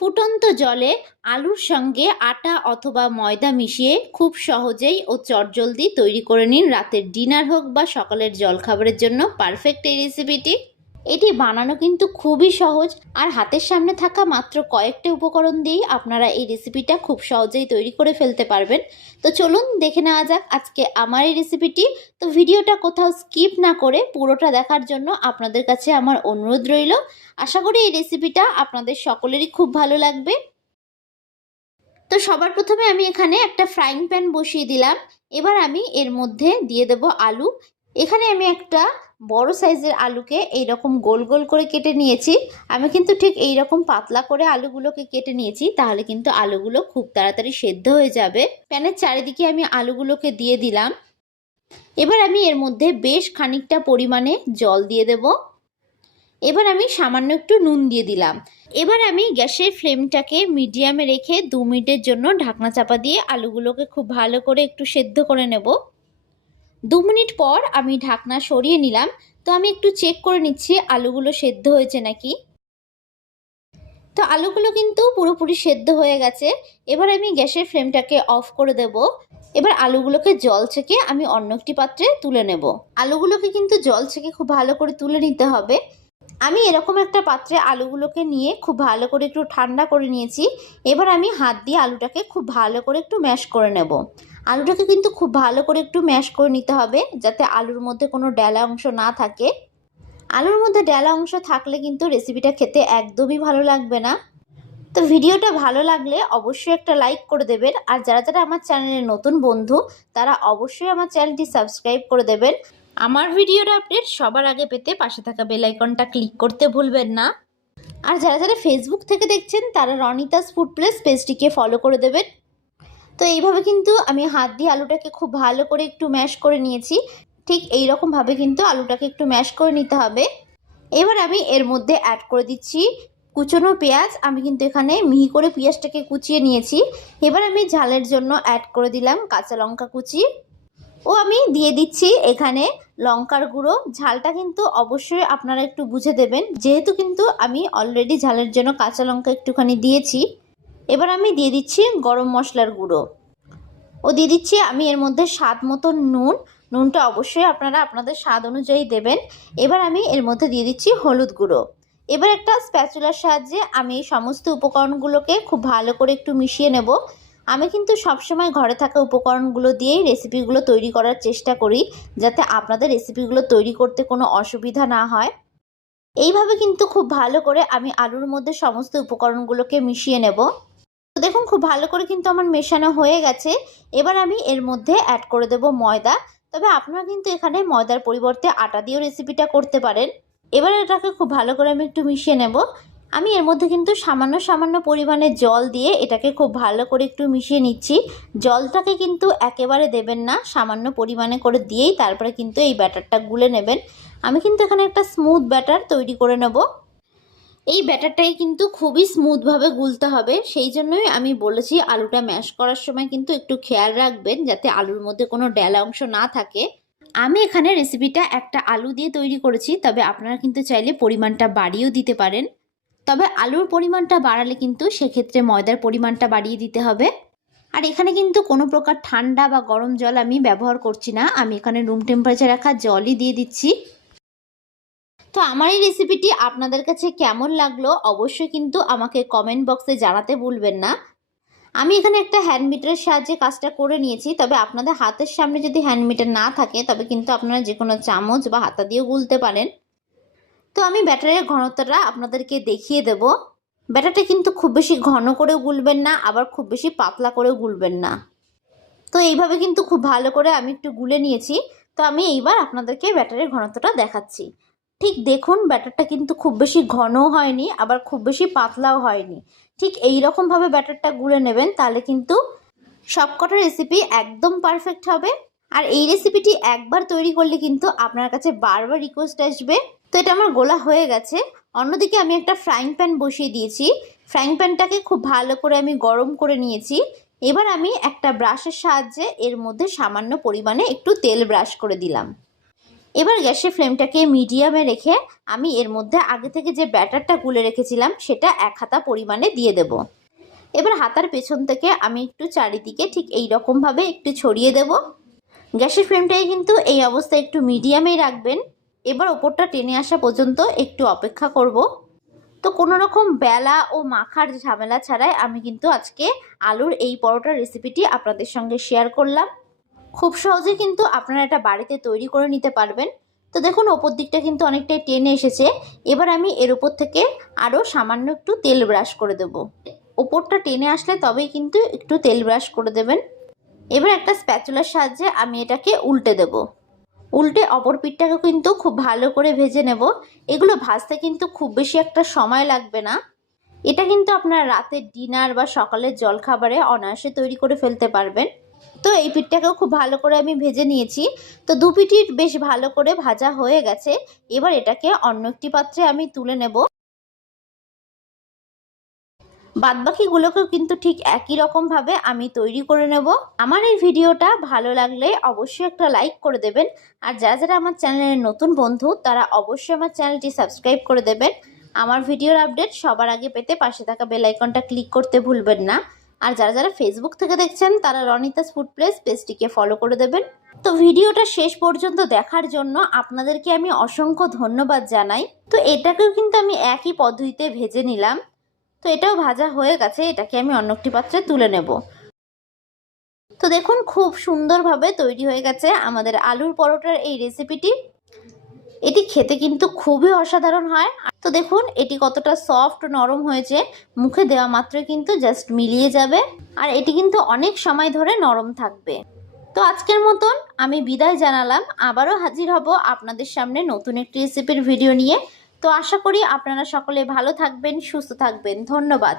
ফুটন্ত জলে আলুর সঙ্গে আটা অথবা ময়দা মিশিয়ে খুব সহজেই ও চটজলদি তৈরি করে নিন রাতের ডিনার হোক বা সকালের জলখাবারের জন্য পারফেক্ট এই রেসিপিটি। এটি বানানো কিন্তু খুবই সহজ, আর হাতের সামনে থাকা মাত্র কয়েকটা উপকরণ দিয়েই আপনারা এই রেসিপিটা খুব সহজেই তৈরি করে ফেলতে পারবেন। তো চলুন দেখে নেওয়া যাক আজকে আমার এই রেসিপিটি। তো ভিডিওটা কোথাও স্কিপ না করে পুরোটা দেখার জন্য আপনাদের কাছে আমার অনুরোধ রইল। আশা করি এই রেসিপিটা আপনাদের সকলেরই খুব ভালো লাগবে। তো সবার প্রথমে আমি এখানে একটা ফ্রাইং প্যান বসিয়ে দিলাম। এবার আমি এর মধ্যে দিয়ে দেব আলু। এখানে আমি একটা বড় সাইজের আলুকে এইরকম গোল গোল করে কেটে নিয়েছি। আমি কিন্তু ঠিক এইরকম পাতলা করে আলুগুলোকে কেটে নিয়েছি, তাহলে কিন্তু আলুগুলো খুব তাড়াতাড়ি সেদ্ধ হয়ে যাবে। প্যানের চারিদিকে আমি আলুগুলোকে দিয়ে দিলাম। এবার আমি এর মধ্যে বেশ খানিকটা পরিমাণে জল দিয়ে দেব। এবার আমি সামান্য একটু নুন দিয়ে দিলাম। এবার আমি গ্যাসের ফ্লেমটাকে মিডিয়ামে রেখে 2 মিনিটের জন্য ঢাকনা চাপা দিয়ে আলুগুলোকে খুব ভালো করে একটু সেদ্ধ করে নেব। 2 মিনিট পর আমি ঢাকনা সরিয়ে নিলাম। তো আমি একটু চেক করে নিচ্ছি আলুগুলো সেদ্ধ হয়েছে নাকি। তো আলুগুলো কিন্তু পুরোপুরি সেদ্ধ হয়ে গেছে। এবার আমি গ্যাসের ফ্লেমটাকে অফ করে দেব। এবার আলুগুলোকে জল ছেঁকে আমি অন্য একটি পাত্রে তুলে নেব। আলুগুলোকে কিন্তু জল ছেঁকে খুব ভালো করে তুলে নিতে হবে। আমি এরকম একটা পাত্রে আলুগুলোকে নিয়ে খুব ভালো করে একটু ঠান্ডা করে নিয়েছি। এবার আমি হাত দিয়ে আলুটাকে খুব ভালো করে একটু ম্যাশ করে নেব। আলুটাকে কিন্তু খুব ভালো করে একটু ম্যাশ করে নিতে হবে, যাতে আলুর মধ্যে কোনো ডেলা অংশ না থাকে। আলুর মধ্যে ডেলা অংশ থাকলে কিন্তু রেসিপিটা খেতে একদমই ভালো লাগবে না। তো ভিডিওটা ভালো লাগলে অবশ্যই একটা লাইক করে দেবেন, আর যারা যারা আমার চ্যানেলের নতুন বন্ধু তারা অবশ্যই আমার চ্যানেলটি সাবস্ক্রাইব করে দেবেন। আমার ভিডিওর আপডেট সবার আগে পেতে পাশে থাকা বেল আইকনটা ক্লিক করতে ভুলবেন না। আর যারা যারা ফেসবুক থেকে দেখছেন তারা রনিতাস ফুড প্লেস পেজটিকে ফলো করে দেবেন। তো এইভাবে কিন্তু আমি হাত দিয়ে আলুটাকে খুব ভালো করে একটু ম্যাশ করে নিয়েছি। ঠিক এই রকমভাবে কিন্তু আলুটাকে একটু ম্যাশ করে নিতে হবে। এবার আমি এর মধ্যে অ্যাড করে দিচ্ছি কুচনো পেঁয়াজ। আমি কিন্তু এখানে মিহি করে পেঁয়াজটাকে কুচিয়ে নিয়েছি। এবার আমি ঝালের জন্য অ্যাড করে দিলাম কাঁচা লঙ্কা কুচি, ও আমি দিয়ে দিচ্ছি এখানে লঙ্কার গুঁড়ো। ঝালটা কিন্তু অবশ্যই আপনারা একটু বুঝে দেবেন, যেহেতু কিন্তু আমি অলরেডি ঝালের জন্য কাঁচা লঙ্কা একটুখানি দিয়েছি। এবার আমি দিয়ে দিচ্ছি গরম মশলার গুঁড়ো, ও দিয়ে দিচ্ছি আমি এর মধ্যে স্বাদ মতো নুন। নুনটা অবশ্যই আপনারা আপনাদের স্বাদ অনুযায়ী দেবেন। এবার আমি এর মধ্যে দিয়ে দিচ্ছি হলুদ গুঁড়ো। এবার একটা স্প্যাচুলার সাহায্যে আমি এই সমস্ত উপকরণগুলোকে খুব ভালো করে একটু মিশিয়ে নেব। আমি কিন্তু সবসময় ঘরে থাকা উপকরণগুলো দিয়েই রেসিপিগুলো তৈরি করার চেষ্টা করি, যাতে আপনাদের রেসিপিগুলো তৈরি করতে কোনো অসুবিধা না হয়। এইভাবে কিন্তু খুব ভালো করে আমি আলুর মধ্যে সমস্ত উপকরণগুলোকে মিশিয়ে নেব। তো দেখুন খুব ভালো করে কিন্তু আমার মেশানো হয়ে গেছে। এবার আমি এর মধ্যে অ্যাড করে দেব ময়দা। তবে আপনারা কিন্তু এখানে ময়দার পরিবর্তে আটা দিয়েও রেসিপিটা করতে পারেন। এবার এটাকে খুব ভালো করে আমি একটু মিশিয়ে নেব। আমি এর মধ্যে কিন্তু সামান্য সামান্য পরিমাণে জল দিয়ে এটাকে খুব ভালো করে একটু মিশিয়ে নিচ্ছি। জলটাকে কিন্তু একেবারে দেবেন না, সামান্য পরিমাণে করে দিয়েই তারপরে কিন্তু এই ব্যাটারটা গুলে নেবেন। আমি কিন্তু এখানে একটা স্মুথ ব্যাটার তৈরি করে নেব। এই ব্যাটারটাই কিন্তু খুবই স্মুথভাবে গুলতে হবে, সেই জন্যই আমি বলেছি আলুটা ম্যাশ করার সময় কিন্তু একটু খেয়াল রাখবেন যাতে আলুর মধ্যে কোনো ডেলা অংশ না থাকে। আমি এখানে রেসিপিটা একটা আলু দিয়ে তৈরি করেছি, তবে আপনারা কিন্তু চাইলে পরিমাণটা বাড়িয়েও দিতে পারেন। তবে আলুর পরিমাণটা বাড়ালে কিন্তু সেক্ষেত্রে ময়দার পরিমাণটা বাড়িয়ে দিতে হবে। আর এখানে কিন্তু কোনো প্রকার ঠান্ডা বা গরম জল আমি ব্যবহার করছি না, আমি এখানে রুম টেম্পারেচার রাখা জলই দিয়ে দিচ্ছি। তো আমার এই রেসিপিটি আপনাদের কাছে কেমন লাগলো অবশ্যই কিন্তু আমাকে কমেন্ট বক্সে জানাতে ভুলবেন না। আমি এখানে একটা হ্যান্ড মিটারের সাহায্যে কাজটা করে নিয়েছি, তবে আপনাদের হাতের সামনে যদি হ্যান্ড মিটার না থাকে তবে কিন্তু আপনারা যে কোনো চামচ বা হাতা দিয়েও গুলতে পারেন। তো আমি ব্যাটারের ঘনত্বটা আপনাদেরকে দেখিয়ে দেব। ব্যাটারটা কিন্তু খুব বেশি ঘন করেও গুলবেন না, আবার খুব বেশি পাতলা করেও গুলবেন না। তো এইভাবে কিন্তু খুব ভালো করে আমি একটু গুলে নিয়েছি। তো আমি এইবার আপনাদেরকে ব্যাটারের ঘনত্বটা দেখাচ্ছি। ঠিক দেখুন ব্যাটারটা কিন্তু খুব বেশি ঘনও হয়নি, আবার খুব বেশি পাতলাও হয়নি। ঠিক এই রকমভাবে ব্যাটারটা গুলে নেবেন, তাহলে কিন্তু সবকটা রেসিপি একদম পারফেক্ট হবে। আর এই রেসিপিটি একবার তৈরি করলে কিন্তু আপনার কাছে বারবার রিকোয়েস্ট আসবে। তো এটা আমার গোলা হয়ে গেছে। অন্যদিকে আমি একটা ফ্রাইং প্যান বসিয়ে দিয়েছি। ফ্রাইং প্যানটাকে খুব ভালো করে আমি গরম করে নিয়েছি। এবার আমি একটা ব্রাশের সাহায্যে এর মধ্যে সামান্য পরিমাণে একটু তেল ব্রাশ করে দিলাম। এবার গ্যাসের ফ্লেমটাকে মিডিয়ামে রেখে আমি এর মধ্যে আগে থেকে যে ব্যাটারটা গুলে রেখেছিলাম সেটা 1 হাতা পরিমাণে দিয়ে দেব। এবার হাতার পেছন থেকে আমি একটু চারিদিকে ঠিক এই রকমভাবে একটু ছড়িয়ে দেব। গ্যাসের ফ্লেমটাই কিন্তু এই অবস্থায় একটু মিডিয়ামেই রাখবেন। এবার ওপরটা টেনে আসা পর্যন্ত একটু অপেক্ষা করব। তো কোনো রকম বেলা ও মাখার ঝামেলা ছাড়াই আমি কিন্তু আজকে আলুর এই পরোটার রেসিপিটি আপনাদের সঙ্গে শেয়ার করলাম। খুব সহজে কিন্তু আপনারা এটা বাড়িতে তৈরি করে নিতে পারবেন। তো দেখুন ওপর দিকটা কিন্তু অনেকটাই টেনে এসেছে। এবার আমি এর উপর থেকে আরও সামান্য একটু তেল ব্রাশ করে দেব। ওপরটা টেনে আসলে তবেই কিন্তু একটু তেল ব্রাশ করে দেবেন। এবার একটা স্প্যাচুলার সাহায্যে আমি এটাকে উল্টে দেব। উল্টে অপর পিঠটাকে কিন্তু খুব ভালো করে ভেজে নেব। এগুলো ভাজতে কিন্তু খুব বেশি একটা সময় লাগবে না। এটা কিন্তু আপনারা রাতের ডিনার বা সকালের জলখাবারে অনায়াসে তৈরি করে ফেলতে পারবেন। তো এই পিঠটাকেও খুব ভালো করে আমি ভেজে নিয়েছি। তো দু পিঠই বেশ ভালো করে ভাজা হয়ে গেছে। এবার এটাকে অন্য একটি পাত্রে আমি তুলে নেব। বাদবাকিগুলোকেও কিন্তু ঠিক একই রকমভাবে আমি তৈরি করে নেব। আমার এই ভিডিওটা ভালো লাগলে অবশ্যই একটা লাইক করে দেবেন। আর যারা যারা আমার চ্যানেলের নতুন বন্ধু তারা অবশ্যই আমার চ্যানেলটি সাবস্ক্রাইব করে দেবেন। আমার ভিডিওর আপডেট সবার আগে পেতে পাশে থাকা বেল আইকনটা ক্লিক করতে ভুলবেন না। আর যারা যারা ফেসবুক থেকে দেখছেন তারা রনিতাস ফুড প্লেস পেজটিকে ফলো করে দেবেন। তো ভিডিওটা শেষ পর্যন্ত দেখার জন্য আপনাদেরকে আমি অসংখ্য ধন্যবাদ জানাই। তো এটাকেও কিন্তু আমি একই পদ্ধতিতে ভেজে নিলাম। তো এটাও ভাজা হয়ে গেছে, এটাকে আমি অন্য একটি পাত্রে তুলে নেব। তো দেখুন খুব সুন্দরভাবে তৈরি হয়ে গেছে আমাদের আলুর পরোটার এই রেসিপিটি। এটি খেতে কিন্তু খুবই অসাধারণ হয়। তো দেখুন এটি কতটা সফট নরম হয়েছে, মুখে দেওয়া মাত্রই কিন্তু জাস্ট মিলিয়ে যাবে। আর এটি কিন্তু অনেক সময় ধরে নরম থাকবে। তো আজকের মতন আমি বিদায় জানালাম। আবারও হাজির হব আপনাদের সামনে নতুন একটি রেসিপির ভিডিও নিয়ে। তো আশা করি আপনারা সকলে ভালো থাকবেন, সুস্থ থাকবেন। ধন্যবাদ।